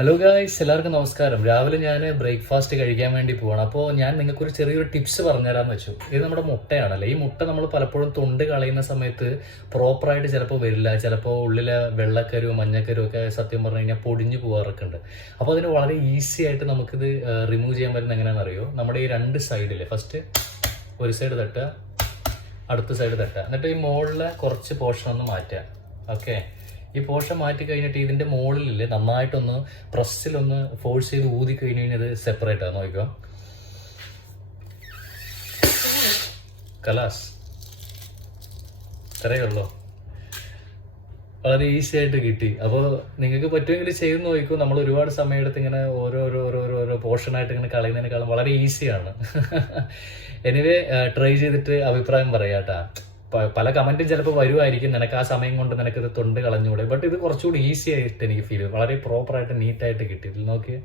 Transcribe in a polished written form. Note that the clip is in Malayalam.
ഹലോ ഗായ്സ്, എല്ലാവർക്കും നമസ്കാരം. രാവിലെ ഞാൻ ബ്രേക്ക്ഫാസ്റ്റ് കഴിക്കാൻ വേണ്ടി പോവാണ്. അപ്പോൾ ഞാൻ നിങ്ങൾക്കൊരു ചെറിയൊരു ടിപ്സ് പറഞ്ഞുതരാമെന്ന് വെച്ചു. ഇത് നമ്മുടെ മുട്ടയാണല്ലേ. ഈ മുട്ട നമ്മൾ പലപ്പോഴും തൊണ്ട് കളയുന്ന സമയത്ത് പ്രോപ്പറായിട്ട് ചിലപ്പോൾ വരില്ല. ചിലപ്പോൾ ഉള്ളിലെ വെള്ളക്കരുവും മഞ്ഞക്കരുവും ഒക്കെ സത്യം പറഞ്ഞു കഴിഞ്ഞാൽ പൊടിഞ്ഞു പോകാറൊക്കെ ഉണ്ട്. അപ്പോൾ അതിന് വളരെ ഈസി ആയിട്ട് നമുക്കിത് റിമൂവ് ചെയ്യാൻ പറ്റുന്ന എങ്ങനെയാണെന്ന് അറിയോ? നമ്മുടെ ഈ രണ്ട് സൈഡിൽ ഫസ്റ്റ് ഒരു സൈഡ് തട്ടുക, അടുത്ത സൈഡ് തട്ടുക, എന്നിട്ട് ഈ മുകളിലെ കുറച്ച് പോർഷൻ ഒന്ന് മാറ്റുക. ഓക്കെ, ഈ പോർഷൻ മാറ്റി കഴിഞ്ഞിട്ട് ഇതിന്റെ മുകളിൽ നന്നായിട്ടൊന്ന് പ്രസ്സിലൊന്ന് ഫോഴ്സ് ചെയ്ത് ഊതി കഴിഞ്ഞ് കഴിഞ്ഞാൽ ഇത് സെപ്പറേറ്റ് ആണ്. നോക്കിക്കോ, കലാസ് ഇത്രയേ ഉള്ളൂ. വളരെ ഈസി ആയിട്ട് കിട്ടി. അപ്പോൾ നിങ്ങൾക്ക് പറ്റുമെങ്കിൽ ചെയ്ത് നോക്കൂ. നമ്മൾ ഒരുപാട് സമയമെടുത്ത് ഇങ്ങനെ ഓരോ പോർഷനായിട്ട് ഇങ്ങനെ കളയുന്നതിനേക്കാളും വളരെ ഈസിയാണ്. എനിവേ ട്രൈ ചെയ്തിട്ട് അഭിപ്രായം പറയാട്ടാ. പല കമന്റും ചിലപ്പോൾ വരുമായിരിക്കും, നിനക്ക് ആ സമയം കൊണ്ട് നിനക്കിത് തൊണ്ട് കളഞ്ഞൂടെ. ബട്ട് ഇത് കുറച്ചുകൂടി ഈസി ആയിട്ട് എനിക്ക് ഫീൽ ചെയ്തു. വളരെ പ്രോപ്പറായിട്ട് നീറ്റായിട്ട് കിട്ടി. ഇതിൽ നോക്കി